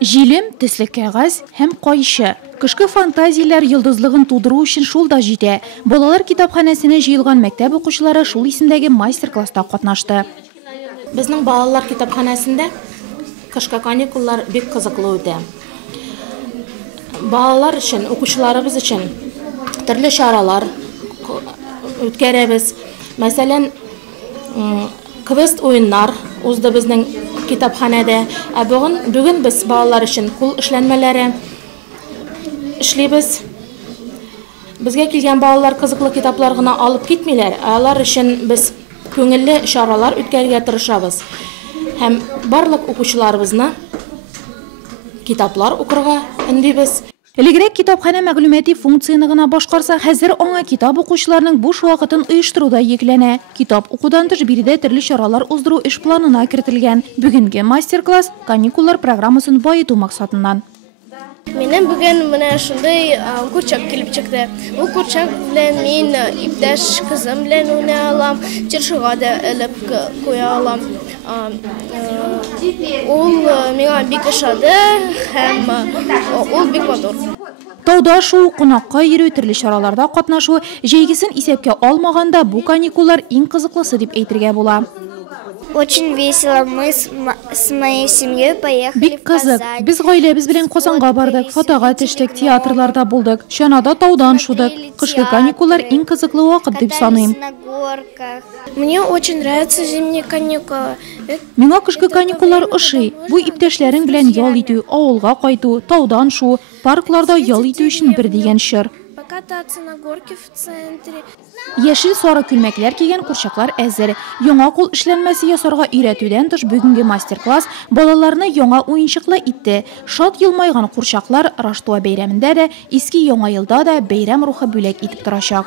Жилем, төсле кәгазь һәм кайшы. Кышкы фантазияләр йолдызлыгын тудыру өчен шул да җитә. Балалар китапханәсенә җыелган мәктәп укучылары шул исемдәге мастер-класста катнашты. Безнең балалар китапханәсендә кышкы каникуллар бик кызыклы үтә. Балалар өчен, укучыларыбыз өчен төрле чаралар үткәрәбез. Мәсәлән, квест уеннар узды безнең китапханәдә. Бүген без балалар өчен кул эшләнмәләре эшлибез. Безгә килгән балалар кызыклы китаплар гына алып китмиләр. Алар өчен без күңелле чаралар үткәрергә тырышабыз. Һәм барлык укучыларыбызны китаплар укырга өндибез. Элегрәк китапханә мәгълүмати функцияны гына башкарса, хәзер аңа китап укучыларның буш вакытын оештыруда йөкләнә. Китап укудан тыш биредә төрле чаралар уздыру эш планына кертелгән. Бүгенге мастер-класс каникуллар программасын байыту максатыннан. Минем бүген менә шундый курчак килеп чыкты. Бу курчак белән мин иптәш кызым белән уйный алам, чыршыга да элеп куя алам. Ул миңа бик ошады һәм ул бик матур. Тауда шул кунакка йөрү, төрле чараларда катнашу, җәйгесен исәпкә алмаганда бу каникуллар иң кызыклысы дип әйтергә була. Очень весело. Мы с моей семьей поехали Бик кызык. Без гаиләбез белән Казанга бардык, фотога төштек, театрларда булдык, чанада таудан шудык. Кышкы каникуллар иң кызыклы вакыт дип саныйм. Мне очень нравятся зимние каникулы. Миңа кышкы каникуллар ошый. Бу иптәшләрең белән ял итү, авылга кайту, таудан шу, паркларда ял итү өчен бер дигән чор. Покататься на горке в центре. Яшел сары күлмәкләр кигән курчаклар әзер. Яңа кул эшләнмәсе ясарга өйрәтүдән тыш бүгенге мастер-класс балаларны яңа уенчыклы итте. Шат елмайган курчаклар Раштуа бәйрәмендә дә, иске яңа елда да бәйрәм рухы бүләк итеп торачак.